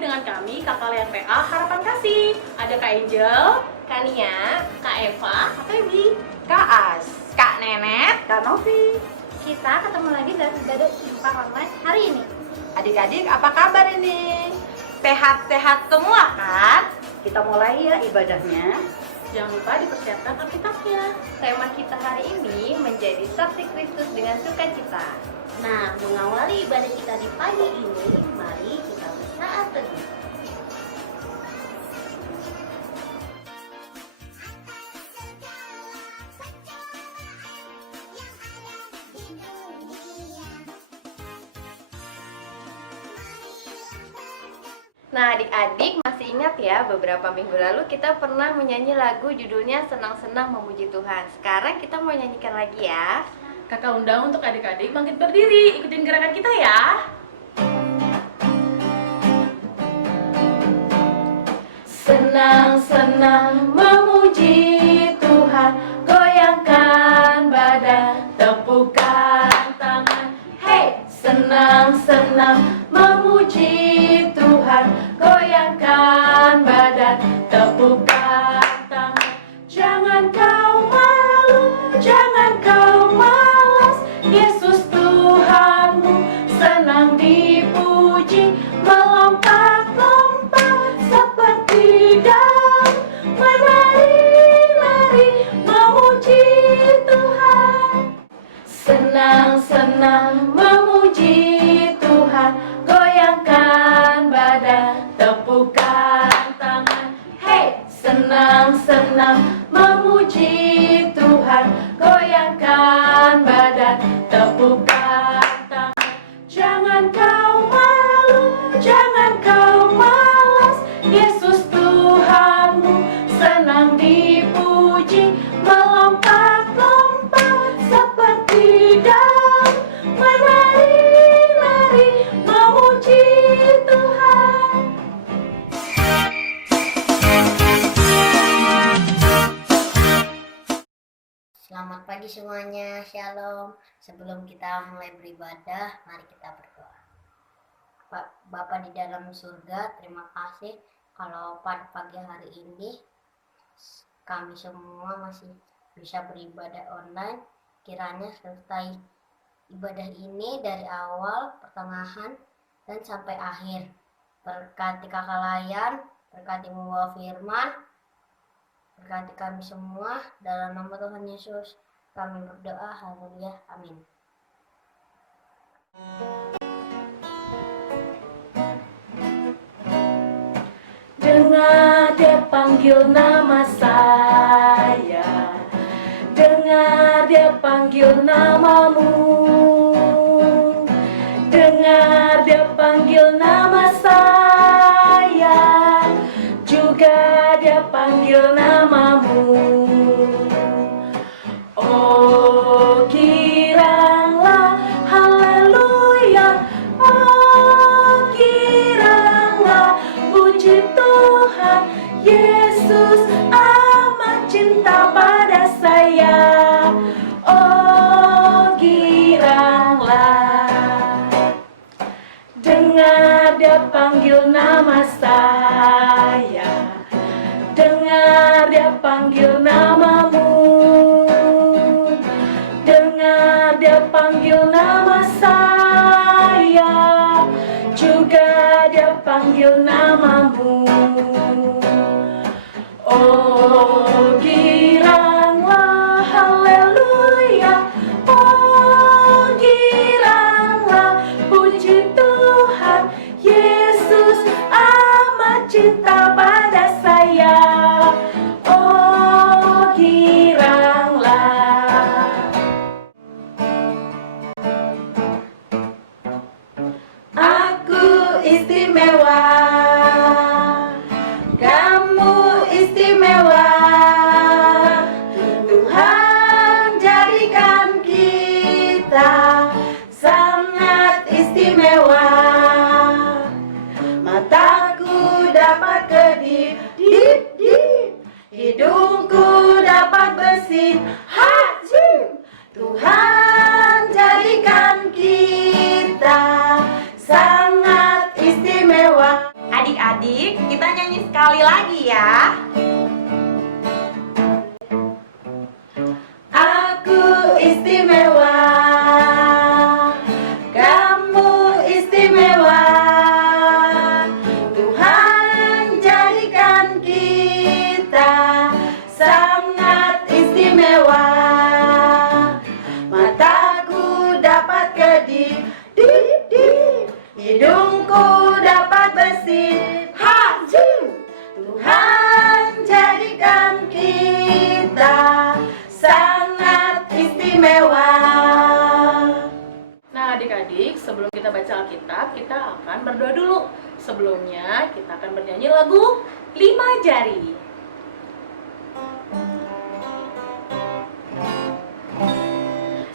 dengan kami, Kakak Lian PA Harapan Kasih. Ada Kak Angel, Kak Nia, Kak Eva, Kak Feby, Kak As, Kak Nenet, Kak Novi. Kita ketemu lagi dalam ibadah Infak Online hari ini. adik-adik apa kabar ini? Sehat-sehat semua kan? Kita mulai ya ibadahnya. jangan lupa dipersiapkan Alkitabnya. Tema kita hari ini menjadi saksi Kristus dengan sukacita. Nah, mengawali ibadah kita di pagi ini, mari kita bersaat teduh. Nah, adik-adik masih ingat ya, beberapa minggu lalu kita pernah menyanyi lagu judulnya Senang-senang Memuji Tuhan. Sekarang kita mau nyanyikan lagi ya. Kakak undang untuk adik-adik bangkit berdiri, ikutin gerakan kita ya. Senang-senang memuji Tuhan, goyangkan badan, tepukkan tangan. Hey, senang-senang memuji Tuhan, goyangkan badan, tepukkan tangan. Jangan kau malu, jangan kau malas, Yesus Tuhanmu senang dipuji, melompat-lompat seperti daun, menari-nari memuji Tuhan. Senang-senang memuji Tuhan, goyangkan badan, tepukkan tangan. Hey, senang-senang memuji Tuhan, goyangkan badan, tepukkan tangan. Jangan kau malu, jangan kau malas, Yesus Tuhanmu senang dipuji, melompat-lompat seperti daun, menari-nari memuji Tuhan. Selamat pagi semuanya, Shalom. Sebelum kita mulai beribadah, mari kita berdoa. Bapa di dalam surga, terima kasih kalau pada pagi hari ini kami semua masih bisa beribadah online. Kiranya selesai ibadah ini dari awal, pertengahan, dan sampai akhir. Berkati Kakak Layan, berkati membawa firman, berkati kami semua, dalam nama Tuhan Yesus kami berdoa, haleluya, amin. Dengar dia panggil nama saya, dengar dia panggil namamu, dengar dia panggil nama saya, juga dia panggil namamu. Oh, giranglah, haleluya. Oh, giranglah, puji Tuhan. Yesus amat cinta pada saya. Oh, giranglah. Dengar dia panggil nama saya, dengar dia panggil namamu, dengar dia panggil nama saya, juga dia panggil namamu. Oh, giranglah, haleluya. Oh, giranglah, puji Tuhan. Yesus amat cinta pada saya. Oh, giranglah. Aku istimewa, kamu istimewa. Tuhan jadikan kita sangat istimewa. Mataku dapat kedip, dip, dip. Hidungku dapat bersin, hajim. Tuhan jadikan kita sangat istimewa. Sekali lagi ya. Aku istimewa, kamu istimewa. Tuhan jadikan kita sangat istimewa. Mataku dapat kedip, dip, dip. Hidungku dapat bersin, hajim. Tuhan jadikan kita sangat istimewa. Nah adik-adik, sebelum kita baca Alkitab, kita akan berdoa dulu. Sebelumnya kita akan bernyanyi lagu 5 Jari.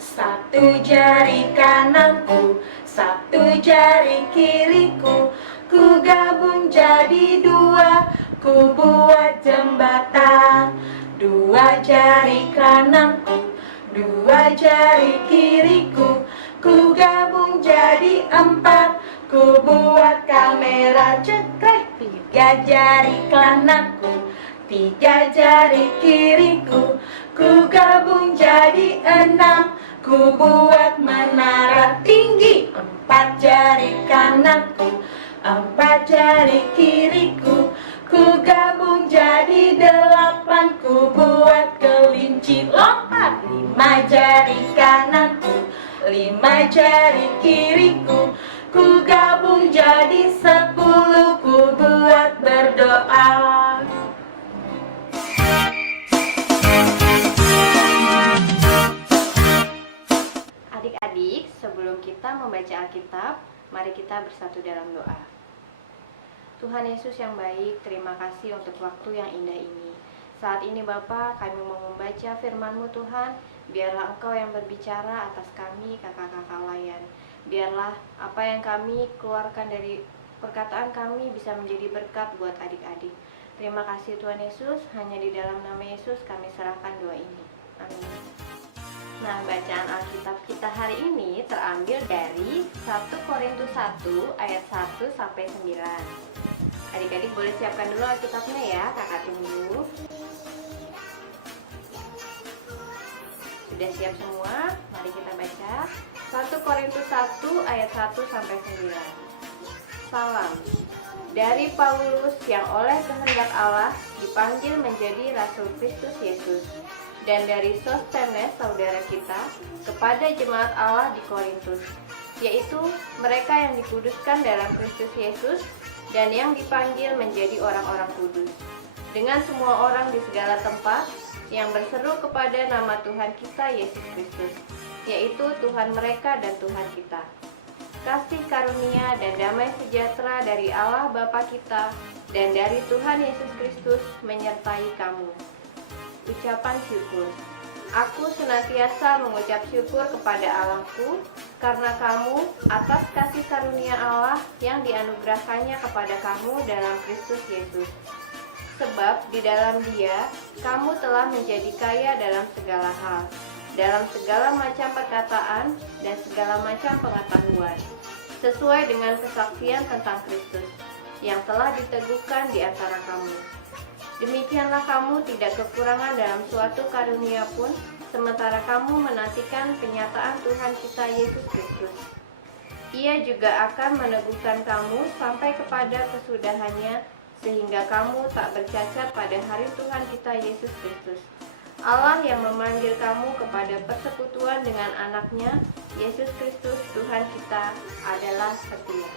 Satu jari kananku, satu jari kiriku, ku gabung jadi dua, ku buat jembatan. Dua jari kananku, dua jari kiriku, ku gabung jadi empat, ku buat kamera cekrek. Tiga jari kananku, tiga jari kiriku, ku gabung jadi enam, ku buat menara tinggi. Empat jari kananku, empat jari kiriku, ku gabung jadi delapan, ku buat kelinci lompat. Lima jari kananku, lima jari kiriku, ku gabung jadi 10, ku buat berdoa. Adik-adik, sebelum kita membaca Alkitab, mari kita bersatu dalam doa. Tuhan Yesus yang baik, terima kasih untuk waktu yang indah ini. Saat ini Bapa, kami mau membaca firman-Mu Tuhan. Biarlah Engkau yang berbicara atas kami, kakak-kakak layan. Biarlah apa yang kami keluarkan dari perkataan kami bisa menjadi berkat buat adik-adik. Terima kasih Tuhan Yesus, hanya di dalam nama Yesus kami serahkan doa ini. Amin. Nah, bacaan Alkitab kita hari ini terambil dari 1 Korintus 1 ayat 1 sampai 9. Adik-adik boleh siapkan dulu Alkitabnya ya, kakak tunggu. Sudah siap semua? Mari kita baca 1 Korintus 1 ayat 1 sampai 9. Salam dari Paulus yang oleh kehendak Allah dipanggil menjadi Rasul Kristus Yesus, dan dari Sostenes saudara kita kepada jemaat Allah di Korintus, yaitu mereka yang dikuduskan dalam Kristus Yesus dan yang dipanggil menjadi orang-orang kudus, dengan semua orang di segala tempat yang berseru kepada nama Tuhan kita Yesus Kristus, yaitu Tuhan mereka dan Tuhan kita. Kasih karunia dan damai sejahtera dari Allah Bapa kita dan dari Tuhan Yesus Kristus menyertai kamu. Ucapan syukur. Aku senantiasa mengucap syukur kepada Allahku karena kamu atas kasih karunia Allah yang dianugerahkannya kepada kamu dalam Kristus Yesus. Sebab di dalam Dia kamu telah menjadi kaya dalam segala hal, dalam segala macam perkataan dan segala macam pengetahuan, sesuai dengan kesaksian tentang Kristus yang telah diteguhkan di antara kamu. Demikianlah kamu tidak kekurangan dalam suatu karunia pun, sementara kamu menantikan penyataan Tuhan kita Yesus Kristus. Ia juga akan meneguhkan kamu sampai kepada kesudahannya, sehingga kamu tak bercacat pada hari Tuhan kita Yesus Kristus. Allah yang memanggil kamu kepada persekutuan dengan anaknya, Yesus Kristus Tuhan kita adalah setia.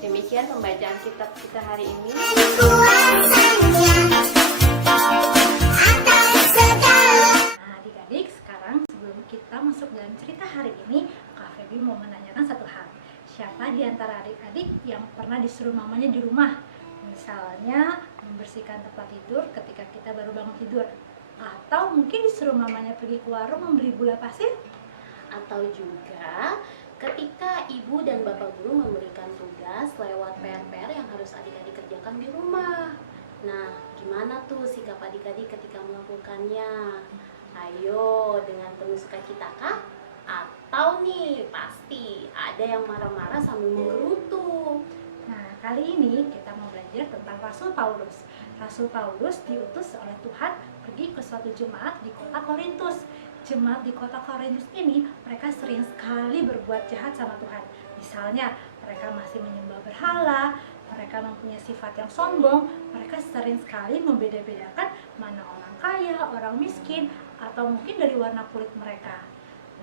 Demikian pembacaan kitab kita hari ini. Nah, adik-adik, sekarang sebelum kita masuk dalam cerita hari ini, Kak Feby mau menanyakan satu hal. Siapa di antara adik-adik yang pernah disuruh mamanya di rumah? Misalnya membersihkan tempat tidur ketika kita baru bangun tidur, atau mungkin disuruh mamanya pergi ke warung membeli gula pasir, atau juga ketika ibu dan bapak guru memberikan tugas lewat PR-PR yang harus adik-adik kerjakan di rumah. Nah, gimana tuh sikap adik-adik ketika melakukannya? Ayo, dengan penuh sukacita kah? Atau nih, pasti ada yang marah-marah sambil menggerutu. Nah, Kali ini kita mau belajar tentang Rasul Paulus. Rasul Paulus diutus oleh Tuhan pergi ke suatu jemaat di kota Korintus. Jemaat di kota Korintus ini mereka sering sekali berbuat jahat sama Tuhan. Misalnya mereka masih menyembah berhala, mereka mempunyai sifat yang sombong, mereka sering sekali membeda-bedakan mana orang kaya, orang miskin, atau mungkin dari warna kulit mereka.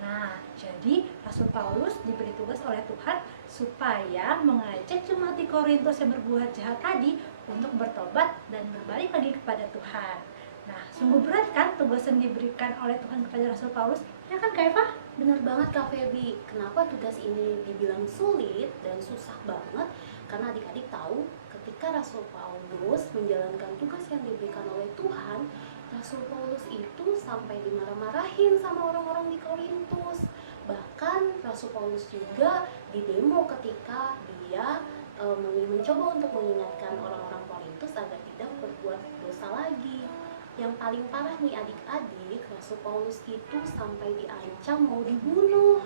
Nah, jadi Rasul Paulus diberi tugas oleh Tuhan supaya mengajak jemaat di Korintus yang berbuat jahat tadi untuk bertobat dan berbalik lagi kepada Tuhan. Nah, sungguh berat kan tugas yang diberikan oleh Tuhan kepada Rasul Paulus? Ya kan, Kak Eva? Bener banget Kak Feby, kenapa tugas ini dibilang sulit dan susah banget? Karena adik-adik tahu ketika Rasul Paulus menjalankan tugas yang diberikan oleh Tuhan, Rasul Paulus itu sampai dimarah-marahin sama orang-orang di Korintus. Bahkan Rasul Paulus juga didemo ketika dia mencoba untuk mengingatkan orang-orang Korintus agar tidak berbuat dosa lagi. Yang paling parah nih adik-adik, Rasul Paulus itu sampai diancam mau dibunuh.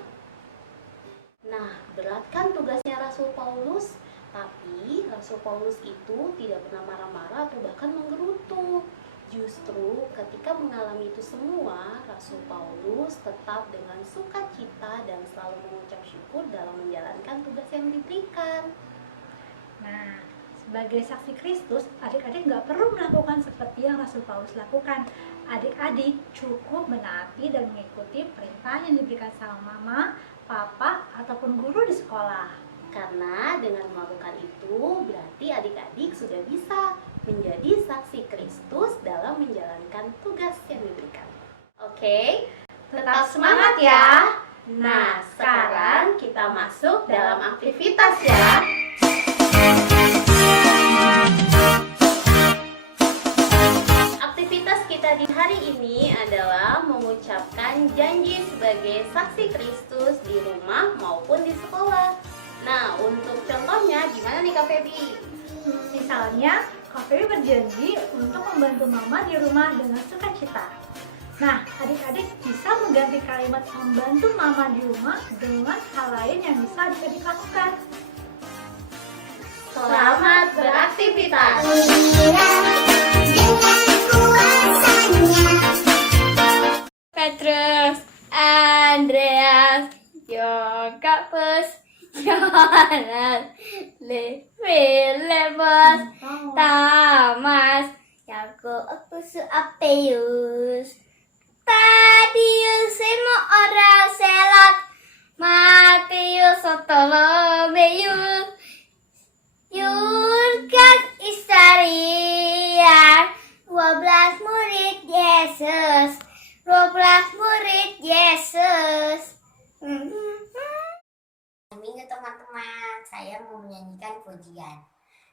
Nah, berat kan tugasnya Rasul Paulus? Tapi Rasul Paulus itu tidak pernah marah-marah atau bahkan menggerutu. Justru ketika mengalami itu semua, Rasul Paulus tetap dengan sukacita dan selalu mengucap syukur dalam menjalankan tugas yang diberikan. Nah, sebagai saksi Kristus, adik-adik nggak perlu melakukan seperti yang Rasul Paulus lakukan. Adik-adik cukup menaati dan mengikuti perintah yang diberikan sama mama, papa, ataupun guru di sekolah. Karena dengan melakukan itu, berarti adik-adik sudah bisa menjadi saksi Kristus dalam menjalankan tugas yang diberikan. Oke, tetap semangat ya. Nah, sekarang kita masuk dalam aktivitas ya. Aktivitas kita di hari ini adalah mengucapkan janji sebagai saksi Kristus di rumah maupun di sekolah. Nah, untuk contohnya gimana nih Kak Feby? Misalnya, Kak Feby berjanji untuk membantu mama di rumah dengan sukacita. Nah, adik-adik bisa mengganti kalimat membantu mama di rumah dengan hal lain yang bisa adik-adik lakukan. Selamat beraktivitas. Petrus, Andreas, Yakobus, Yohanes, Filipus, Thomas, Yakobus, Apteus, Tadius, semua orang Selak, Matius, Ptolomeus, Yurkas, Isarian, 12 murid Yesus, 12 murid Yesus. Minggu teman-teman, saya mau menyanyikan pujian.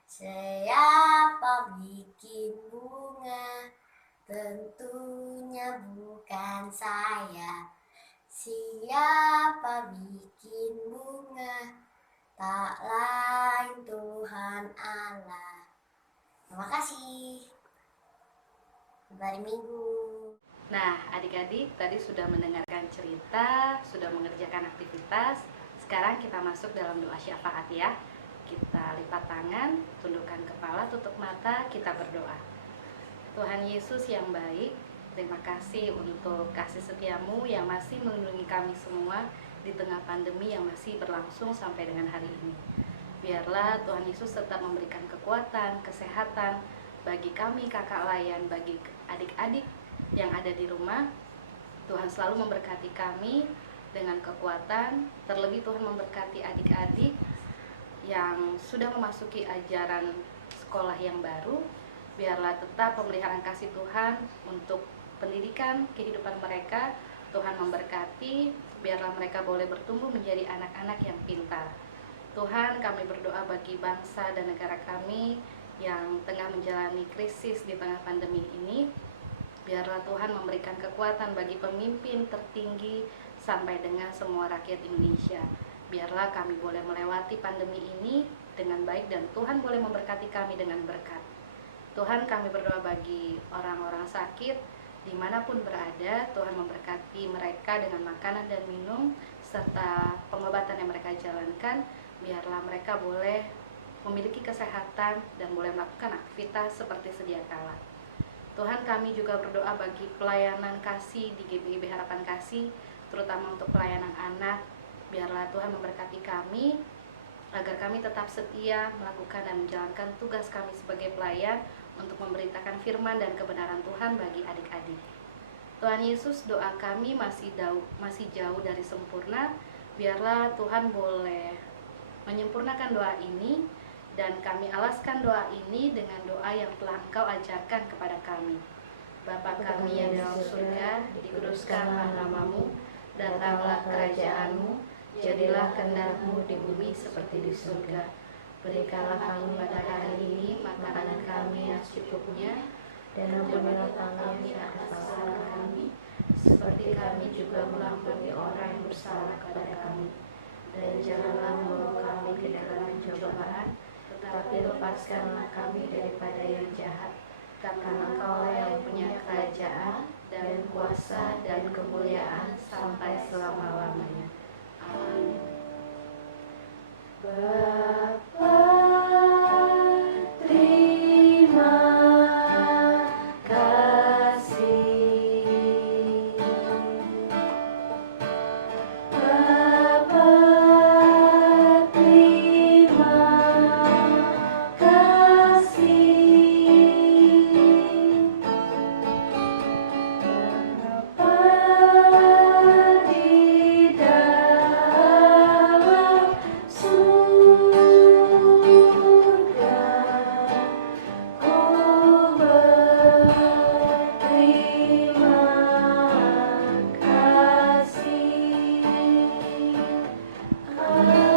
Siapa bikin bunga? Tentunya bukan saya. Siapa bikin bunga? Tak lain Tuhan Allah. Terima kasih. Sampai hari Minggu. Nah, adik-adik tadi sudah mendengarkan cerita, sudah mengerjakan aktivitas. Sekarang kita masuk dalam doa syafaat ya. Kita lipat tangan, tundukkan kepala, tutup mata, kita berdoa. Tuhan Yesus yang baik, terima kasih untuk kasih setiamu yang masih melindungi kami semua di tengah pandemi yang masih berlangsung sampai dengan hari ini. Biarlah Tuhan Yesus tetap memberikan kekuatan, kesehatan bagi kami kakak layan, bagi adik-adik yang ada di rumah. Tuhan selalu memberkati kami dengan kekuatan, terlebih Tuhan memberkati adik-adik yang sudah memasuki ajaran sekolah yang baru. Biarlah tetap pemeliharaan kasih Tuhan untuk pendidikan kehidupan mereka. Tuhan memberkati, biarlah mereka boleh bertumbuh menjadi anak-anak yang pintar. Tuhan, kami berdoa bagi bangsa dan negara kami yang tengah menjalani krisis di tengah pandemi ini. Biarlah Tuhan memberikan kekuatan bagi pemimpin tertinggi sampai dengan semua rakyat Indonesia. Biarlah kami boleh melewati pandemi ini dengan baik dan Tuhan boleh memberkati kami dengan berkat. Tuhan, kami berdoa bagi orang-orang sakit dimanapun berada. Tuhan memberkati mereka dengan makanan dan minum serta pengobatan yang mereka jalankan. Biarlah mereka boleh memiliki kesehatan, dan boleh melakukan aktivitas seperti sedia kala. Tuhan, kami juga berdoa bagi pelayanan kasih di GBIB Harapan Kasih, terutama untuk pelayanan anak. Biarlah Tuhan memberkati kami, agar kami tetap setia melakukan dan menjalankan tugas kami sebagai pelayan untuk memberitakan firman dan kebenaran Tuhan bagi adik-adik. Tuhan Yesus, doa kami masih jauh dari sempurna. Biarlah Tuhan boleh menyempurnakan doa ini, dan kami alaskan doa ini dengan doa yang telah Engkau ajarkan kepada kami. Bapa kami yang dalam surga, dikuduskanlah nama-Mu, datanglah kerajaan-Mu, jadilah kehendak-Mu di bumi seperti di surga. Berikanlah kami pada hari ini makanan kami yang secukupnya, dan ampunilah kami atas kesalahan kami, seperti kami juga mengampuni orang yang bersalah kepada kami. Dan janganlah membawa kami ke dalam pencobaan, tetapi lepaskanlah kami daripada yang jahat. Karena Engkau yang punya kerajaan dan kuasa dan kemuliaan sampai selama-lamanya. Amin. Bapa, terima kasih. Bapa, terima kasih. Bapa di dalam surga, Ku berterima kasih. Amin.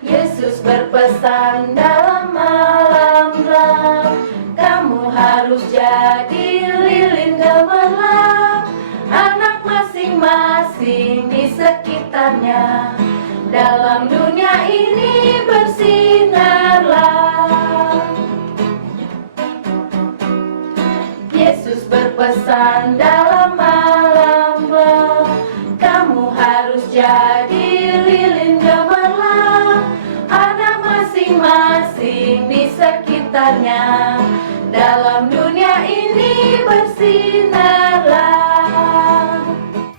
Yesus berpesan dalam malam gelap, kamu harus jadi lilin gemerlap, anak masing-masing di sekitarnya. Dalam dunia ini bersinarlah. Yesus berpesan dalam malam gelap, kamu harus jadi lilin gemerlap, anak masing-masing di sekitarnya. Dalam dunia ini bersinarlah.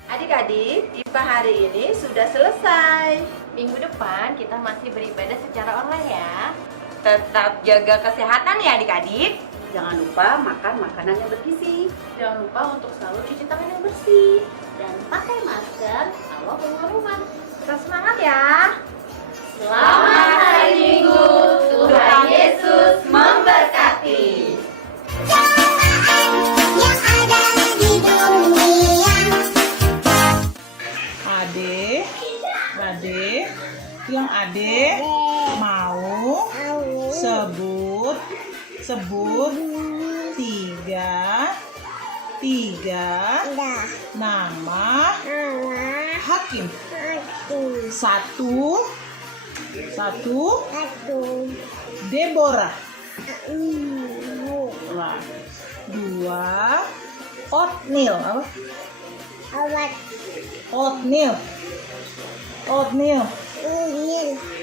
Adik-adik, IPA hari ini sudah selesai. Minggu depan kita masih beribadah secara online ya. Tetap jaga kesehatan ya adik-adik. Jangan lupa makan makanan yang bergizi. Jangan lupa untuk selalu cuci tangan yang bersih. Dan pakai masker kalau keluar rumah. Tetap semangat ya. Selamat hari Minggu, Tuhan Yesus memberkati. Adik, yang adik mau sebut tiga nama hakim. Satu Deborah. Dua Oatmeal. Apa? Oatmeal.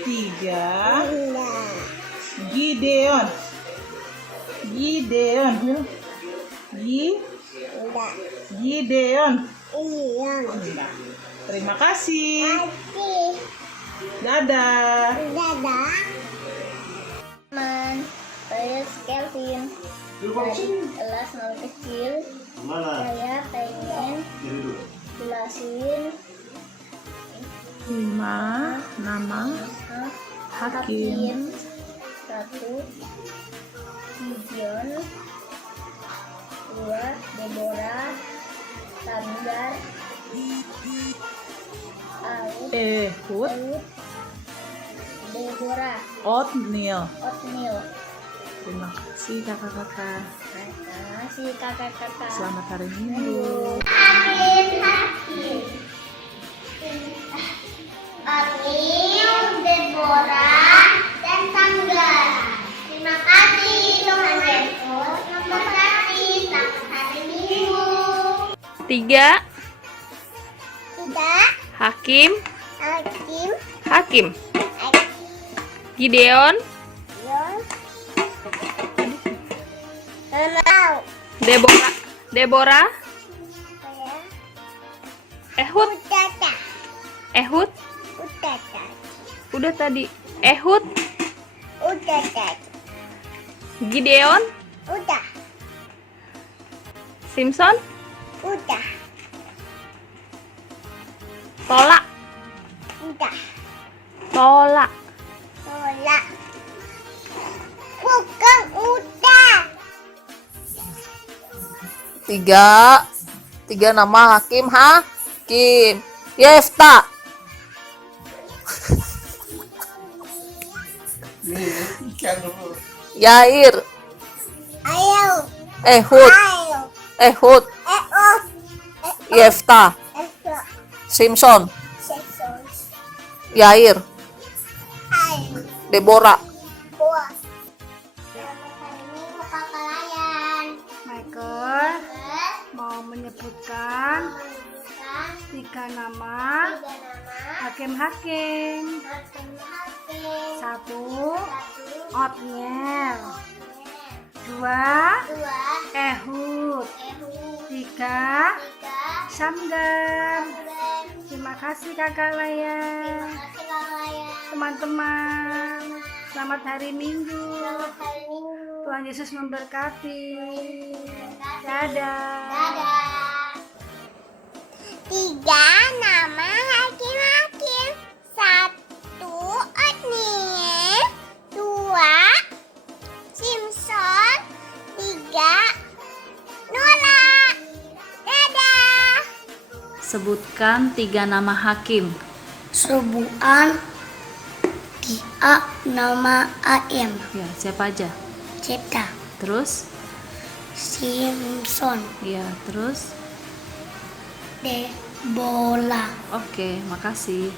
Tiga Gideon. Terima kasih. Dadah. Teman, saya Kelvin. Dari kelas 0 kecil. Saya pengen jelasin 5 nama hakim. 1 Gideon, 2 Deborah, Sandar, Ehud, Deborah, Oatmeal. Terima kasih kakak-kakak. kasih kakak-kakak. Selamat hari Minggu. Oatmeal, Deborah, dan Sandra. Terima kasih Tuhan Yesus memberkati. Selamat hari 3 Tidak. Hakim. Hakim. Hakim. Hakim. Gideon. Yon. Tenang. Deborah. Deborah. Saya. Ehud. Utata. Ehud. Utata. Udah tadi. Ehud. Utata. Gideon. Udah. Simpson. Udah. Tola. Udah. Tola. Tolak. Bukan udah. 3 nama Hakim. Hakim. Yefta. Yair. Ayo. Ehud. Ayo. Ehud. Yefta. Simpson. Sesos. Yair. Ayo. Deborah. Buah. Selamat hari Minggu kakak Layan. Michael mau menyebutkan Menunjukkan 3 nama 3 nama hakim-hakim. hakim-hakim. 1. 1. Otniel. 2. 2. Ehud. Ehud. 3. 3. Samgar. Samgar. Terima kasih kakak Layan. Terima kasih kakak Layan. Teman-teman, selamat hari Minggu. Selamat hari Minggu. Tuhan Yesus memberkati. Dadah. Dadah. 3 nama hakim-hakim. 1. Otniel. 2. Simpson. 3. Nola. Dadah. Sebutkan 3 nama hakim. Sebutan 3 nama AM. Ya, siapa aja? Cipta. Terus? Simpson. Ya, terus? Bola. Oke, makasih.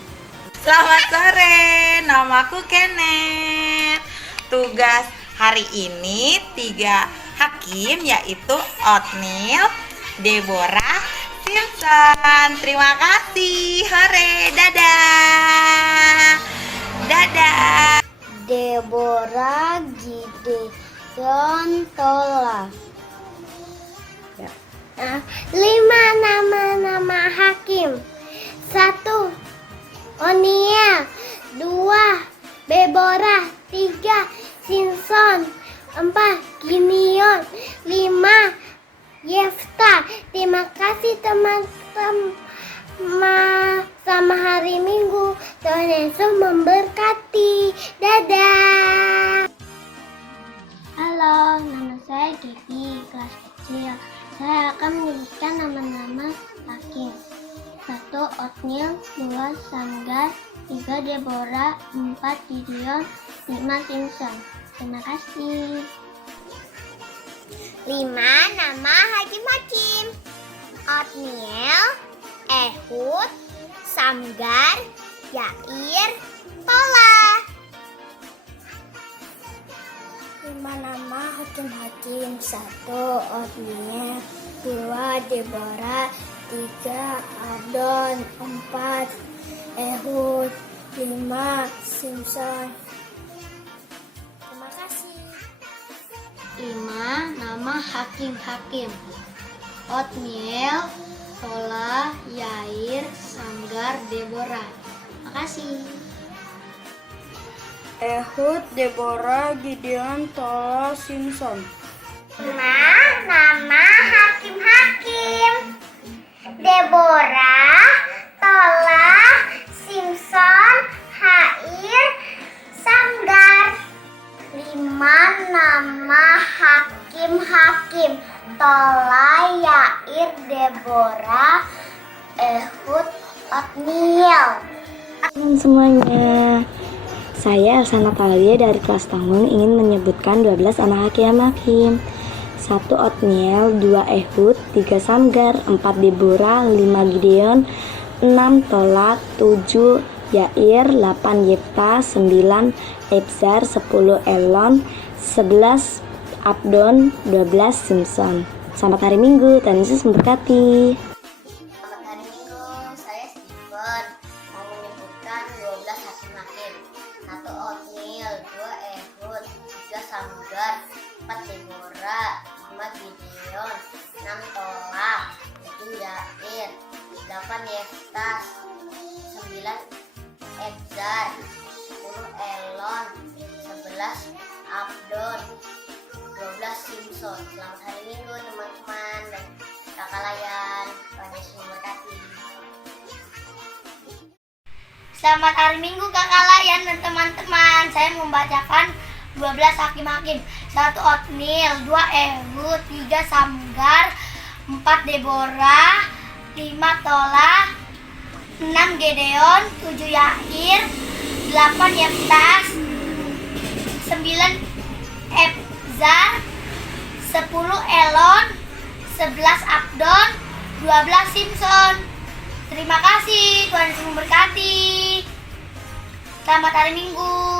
Selamat sore, namaku Kenneth. Tugas hari ini 3 hakim yaitu Otniel, Deborah, Simpson. Terima kasih. Hore, dadah. Dadah. Deborah, Gideon, Tola. 5 nama hakim. 1. Oniel. 2. Deborah. 3. Simpson. 4. Gideon. 5. Yefta. Terima kasih teman-teman. Sama hari Minggu. Tuhan Yesus memberkati. Dadah. Halo, nama saya Kiki, kelas kecil. Saya akan menyebutkan nama-nama hakim. 1. Otniel. 2. Samgar. 3. Deborah. 4. Gideon. 5. Simpson. Terima kasih. 5 nama hakim-hakim. Otniel, Ehud, Samgar, Yair, Tola. 5 nama hakim-hakim. 1. Otniel. 2. Deborah. 3. Adon. 4. Ehud. 5. Simpson. Terima kasih. 5 nama hakim-hakim. Otniel, Tola, Yair, Samgar, Deborah. Makasih. Ehud, Deborah, Gideon, Tola, Simpson. 5 nama hakim-hakim. Deborah, Tola, Simpson, Yair, Samgar. 5 nama hakim-hakim. Tola, Yair, Deborah, Ehud, Otniel. Semuanya, saya Elsa Natalia dari kelas Tangun ingin menyebutkan 12 anak hakim-hakim. 1. Otniel, 2. Ehud, 3. Samgar, 4. Deborah, 5. Gideon, 6. Tola, 7. Yair, 8. Yefta, 9. Ebzar, 10. Elon, 11. Abdon, 12. Simpson. Selamat hari Minggu, Tuhan Yesus memberkati. Selamat hari Minggu Kakak Layan dan teman-teman. Saya membacakan 12 hakim-hakim. 1 Otnil, 2 Ehud, 3 Samgar, 4 Deborah, 5 Tola, 6 Gedeon, 7 Yair, 8 Yeftas, 9 Ebzar, 10 Elon, 11 Abdon, 12 Simpson. Terima kasih, Tuhan Yesus memberkati. Selamat hari Minggu.